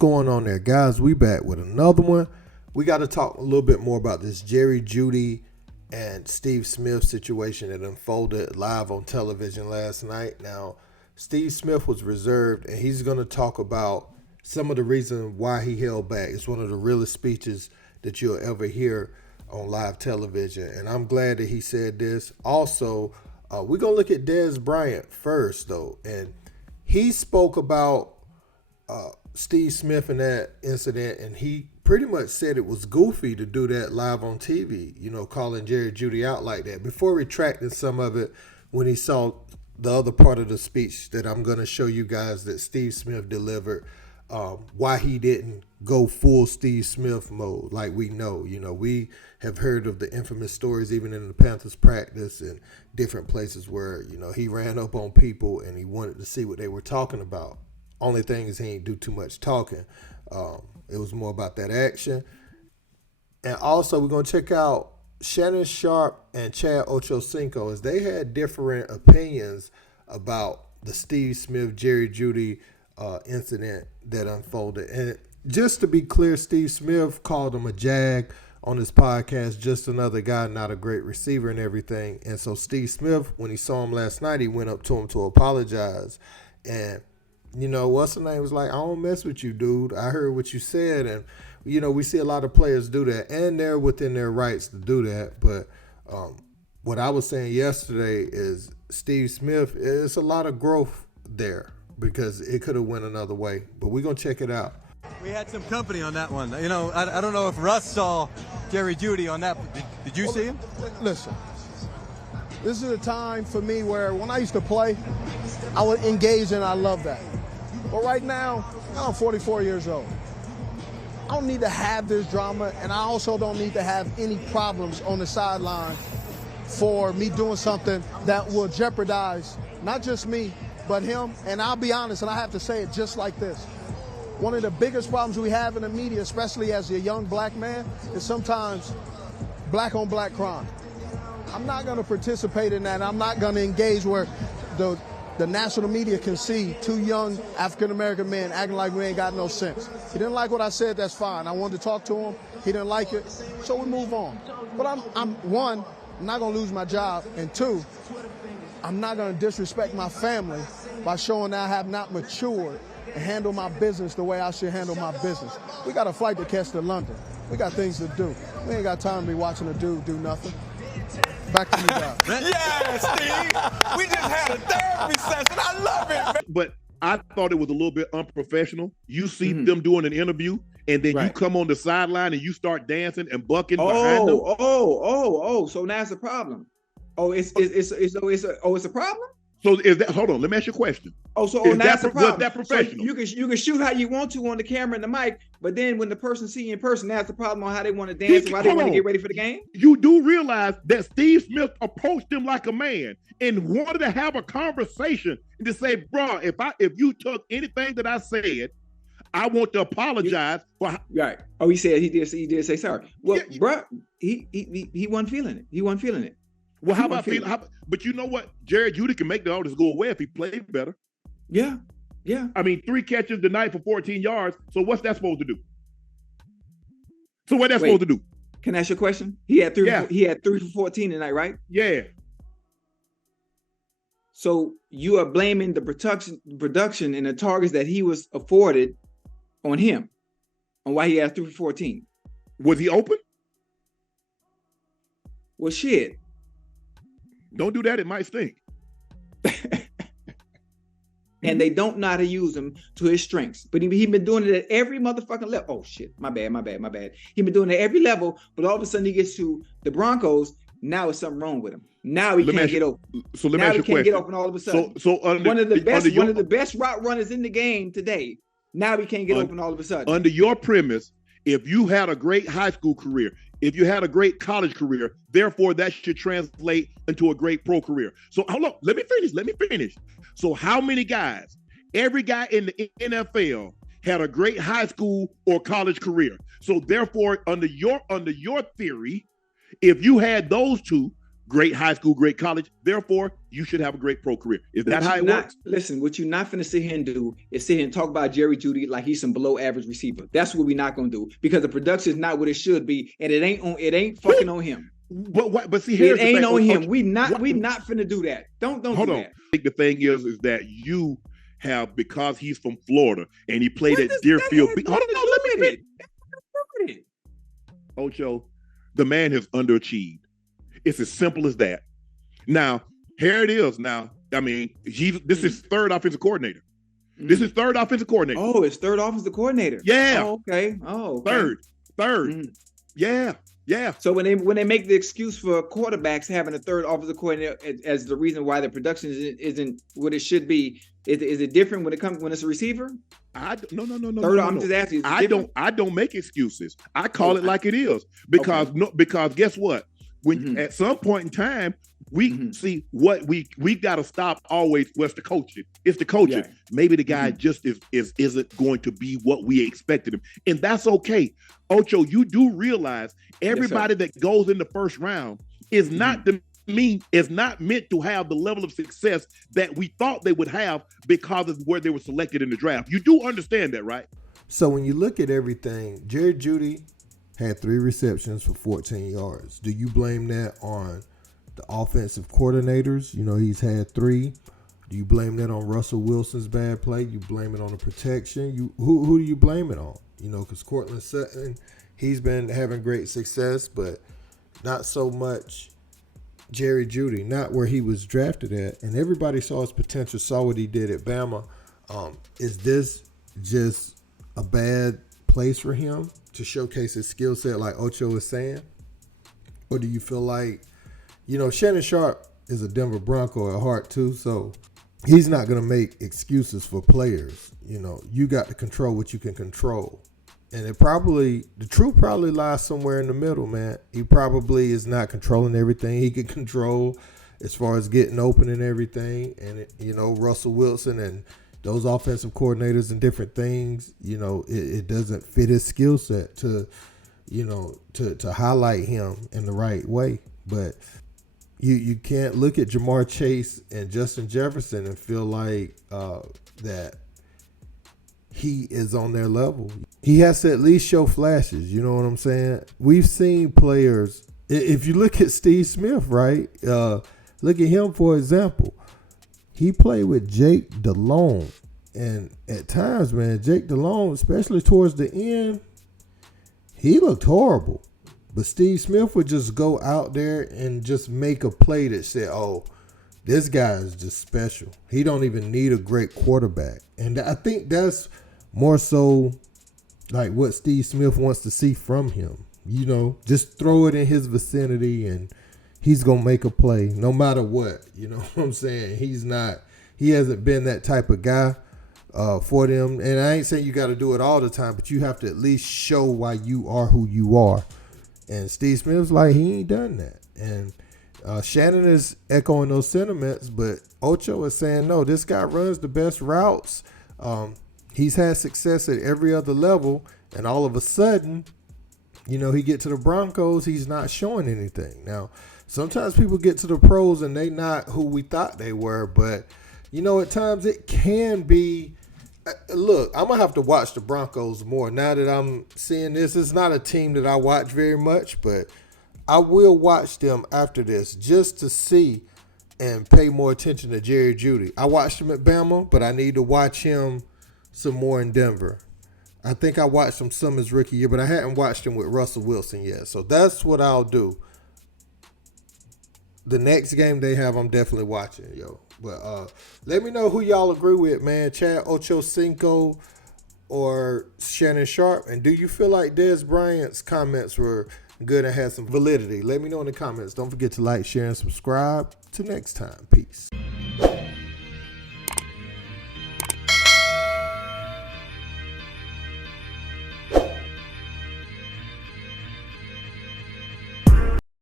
going on there, guys? We back with another one. We got to talk a little bit more about this Jerry Jeudy and Steve Smith situation that unfolded live on television last night. Now, Steve Smith was reserved, and he's going to talk about some of the reasons why he held back. It's one of the realest speeches that you'll ever hear on live television, and I'm glad that he said this. Also, we're going to look at Dez Bryant first, though, and he spoke about Steve Smith and that incident, and he pretty much said it was goofy to do that live on TV, calling Jerry Jeudy out like that, before retracting some of it when he saw the other part of the speech that I'm going to show you guys that Steve Smith delivered, why he didn't go full Steve Smith mode like we know. We have heard of the infamous stories even in the Panthers practice and different places where, he ran up on people and he wanted to see what they were talking about. Only thing is he ain't do too much talking. It was more about that action. And also we're going to check out Shannon Sharpe and Chad Ochocinco, as they had different opinions about the Steve Smith, Jerry Jeudy incident that unfolded. And just to be clear, Steve Smith called him a jag on his podcast, just another guy, not a great receiver and everything. And so Steve Smith, when he saw him last night, he went up to him to apologize. And what's the name was like, I don't mess with you, dude. I heard what you said. And, we see a lot of players do that, and they're within their rights to do that. But what I was saying yesterday is Steve Smith, it's a lot of growth there because it could have went another way. But we're going to check it out. We had some company on that one. I don't know if Russ saw Jerry Jeudy on that. Did you see him? Listen, this is a time for me where when I used to play, I would engage and I love that. But right now, I'm 44 years old. I don't need to have this drama, and I also don't need to have any problems on the sideline for me doing something that will jeopardize not just me, but him. And I'll be honest, and I have to say it just like this. One of the biggest problems we have in the media, especially as a young black man, is sometimes black on black crime. I'm not going to participate in that. I'm not going to engage where the national media can see two young African-American men acting like we ain't got no sense. He didn't like what I said, that's fine. I wanted to talk to him. He didn't like it, so we move on. But I'm one, I'm not going to lose my job, and two, I'm not going to disrespect my family by showing that I have not matured and handle my business the way I should handle my business. We got a flight to catch to London. We got things to do. We ain't got time to be watching a dude do nothing. Back to you guys. Yeah, Steve. We just had a therapy session. I love it, man. But I thought it was a little bit unprofessional. You see them doing an interview, and then you come on the sideline and you start dancing and bucking behind them. So now it's a problem. It's a problem? So is that? Hold on, let me ask you a question. That's a problem. Was that professional? So you can shoot how you want to on the camera and the mic, but then when the person see you in person, that's the problem on how they want to dance and why they want to get ready for the game. You do realize that Steve Smith approached him like a man and wanted to have a conversation and to say, bro, if you took anything that I said, I want to apologize for. Right. Oh, he did say sorry. Well, bro, he wasn't feeling it. He wasn't feeling it. Well, how about feeling? But you know what? Jerry Jeudy can make all this go away if he played better. Yeah. I mean, 3 catches tonight for 14 yards. So what's that supposed to do? So what that's supposed to do? Can I ask you a question? He had 3 for 14 tonight, right? Yeah. So you are blaming the production and the targets that he was afforded on him, on why he had 3 for 14. Was he open? Well, shit. Don't do that. It might stink. And they don't know how to use him to his strengths. But he been doing it at every motherfucking level. Oh, shit. My bad. He been doing it at every level, but all of a sudden he gets to the Broncos. Now it's something wrong with him. Now he can't get open. So let me ask you a question. Now he can't get open all of a sudden. One of the best route runners in the game today. Now he can't get open all of a sudden. Under your premise, if you had a great high school career, if you had a great college career, therefore that should translate into a great pro career. So hold on, let me finish. So how many guys, every guy in the NFL had a great high school or college career. So therefore, under your theory, if you had those two, great high school, great college. Therefore, you should have a great pro career. Is that how it works? Listen, what you're not finna sit here and do is sit here and talk about Jerry Jeudy like he's some below average receiver. That's what we're not gonna do because the production is not what it should be, and it ain't fucking on him. But see, here's it ain't the thing. on him. We not finna do that. Don't Hold do on. that. I think the thing is that you have, because he's from Florida and he played at Deerfield. Hold on, let me finish. Ocho, the man has underachieved. It's as simple as that. Now, here it is. Now, I mean, this is third offensive coordinator. This is third offensive coordinator. Oh, it's third offensive coordinator. Yeah. Oh, okay. Third. Yeah. So when they make the excuse for quarterbacks having a third offensive coordinator as the reason why the production isn't what it should be, is it different when it's a receiver? No. I'm just asking. I don't make excuses. I call it like it is because guess what? When at some point in time we see what we got to stop always. What's the coaching? It's the coaching. Yeah. Maybe the guy just isn't going to be what we expected him, and that's okay. Ocho, you do realize everybody that goes in the first round is not meant to have the level of success that we thought they would have because of where they were selected in the draft. You do understand that, right? So when you look at everything, Jerry Jeudy had 3 receptions for 14 yards. Do you blame that on the offensive coordinators? You know, he's had 3. Do you blame that on Russell Wilson's bad play? You blame it on the protection? Who do you blame it on? You know, because Cortland Sutton, he's been having great success, but not so much Jerry Jeudy, not where he was drafted at. And everybody saw his potential, saw what he did at Bama. Is this just a bad place for him to showcase his skill set like Ocho is saying? Or do you feel like, you know, Shannon Sharpe is a Denver Bronco at heart too, so he's not going to make excuses for players. You know, you got to control what you can control. And the truth probably lies somewhere in the middle, man. He probably is not controlling everything he can control as far as getting open and everything. And, Russell Wilson and those offensive coordinators and different things, it doesn't fit his skill set to highlight him in the right way. But you can't look at Jamar Chase and Justin Jefferson and feel like that he is on their level. He has to at least show flashes. You know what I'm saying? We've seen players. If you look at Steve Smith, right? Look at him, for example. He played with Jake Delhomme. And at times, man, Jake Delhomme, especially towards the end, he looked horrible. But Steve Smith would just go out there and just make a play that said, oh, this guy is just special. He don't even need a great quarterback. And I think that's more so like what Steve Smith wants to see from him. Just throw it in his vicinity and he's going to make a play no matter what. You know what I'm saying? He hasn't been that type of guy for them. And I ain't saying you got to do it all the time, but you have to at least show why you are who you are. And Steve Smith's like, he ain't done that. And Shannon is echoing those sentiments, but Ocho is saying, no, this guy runs the best routes. He's had success at every other level. And all of a sudden, he get to the Broncos, he's not showing anything. Now, sometimes people get to the pros and they not who we thought they were. But, at times it can be. Look, I'm going to have to watch the Broncos more. Now that I'm seeing this, it's not a team that I watch very much, but I will watch them after this just to see and pay more attention to Jerry Jeudy. I watched him at Bama, but I need to watch him some more in Denver. I think I watched him some his rookie year, but I hadn't watched him with Russell Wilson yet. So that's what I'll do. The next game they have, I'm definitely watching, yo. But let me know who y'all agree with, man. Chad Ochocinco or Shannon Sharpe. And do you feel like Dez Bryant's comments were good and had some validity? Let me know in the comments. Don't forget to like, share, and subscribe. Till next time. Peace.